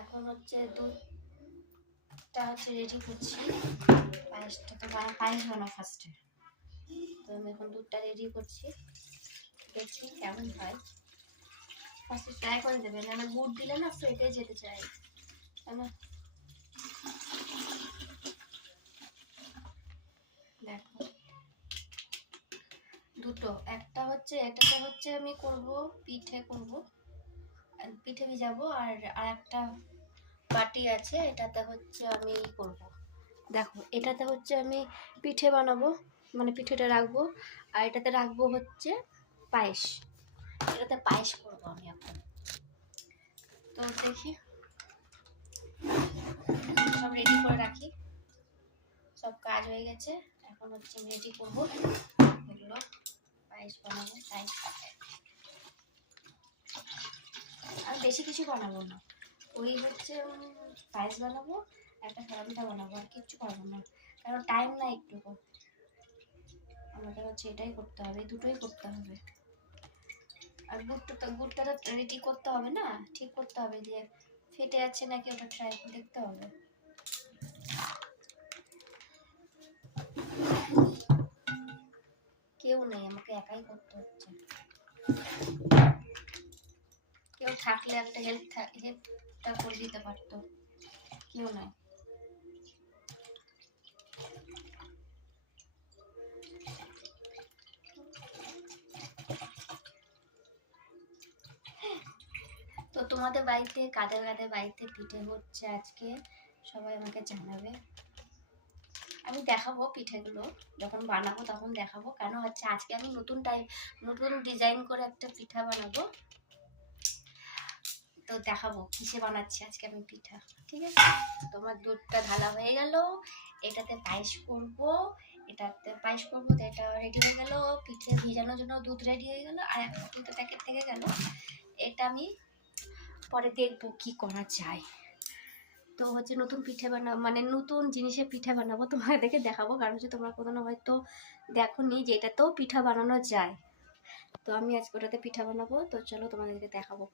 এখন হচ্ছে দুধটা হচ্ছে রেডি করছি। পায়েসটা তো পায়েস বানাও ফার্স্টে, তো আমি এখন দুধটা রেডি করছি। দেখছি কেমন হয়, ফার্স্টে ট্রাই করে দেবেন, না গুড় দিলে না ফেটে যেতে চাই, তাই না? দেখো দুটো, একটা হচ্ছে এটাতে হচ্ছে আমি করব পিঠে করব, পিঠে ভিজাবো, আর একটা বাটি আছে এটাতে হচ্ছে আমি করব। দেখো এটাতে হচ্ছে আমি পিঠে বানাবো, মানে পিঠেটা রাখবো, আর এটাতে রাখবো হচ্ছে পায়েস। এটাতে পায়েস করবো আমি এখন। তো দেখি সব রেডি করে রাখি, সব কাজ হয়ে গেছে, এখন হচ্ছে আমি রেডি করবো এগুলো, পায়েস বানাবো। তাই আর বেশি কিছু বানাবো না, ওই হচ্ছে পায়েস বানাবো, একটা সাদা পিঠা বানাবো, আর কিচ্ছু করবো না, কারণ টাইম নাই একটুকু, আমাদের হচ্ছে এটাই করতে হবে, দুটোই করতে হবে। আর গুড়টা রেডি করতে হবে না, ঠিক করতে হবে, দিয়ে ফেটে যাচ্ছে নাকি ওটা ট্রাই দেখতে হবে। কেউ নেই, আমাকে একাই করতে হচ্ছে, কেউ থাকলে একটা হেল্পটা করে দিতে পারতো, কেউ নাই। তো তোমাদের বাড়িতে কাদের কাদের বাড়িতে পিঠে হচ্ছে আজকে সবাই আমাকে জানাবে, আমি দেখাবো পিঠেগুলো, যখন বানাবো তখন দেখাবো, কেন হচ্ছে আজকে আমি নতুন ডিজাইন করে একটা পিঠা বানাবো, তো দেখাবো কিসে বানাচ্ছি আজকে আমি পিঠা। ঠিক আছে, তোমার দুধটা ঢালা হয়ে গেল, এটাতে পায়েস করব, তো এটা রেডি হয়ে গেল, পিঠে ভিজানোর জন্য দুধ রেডি হয়ে গেল, আর একটা দুধের প্যাকেট থেকে গেল, এটা আমি পরে দেখবো কি করা যায়। তো হচ্ছে নতুন পিঠে বানাবো, মানে নতুন জিনিসের পিঠে বানাবো, তোমাদেরকে দেখাবো, কারণ হচ্ছে তোমরা কোথাও হয়তো দেখোনি যে এটাতেও পিঠা বানানো যায়। তো আমি আজকে ওটাতে পিঠা বানাবো, তো চলো তোমাদেরকে দেখাবো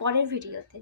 পরের ভিডিওতে।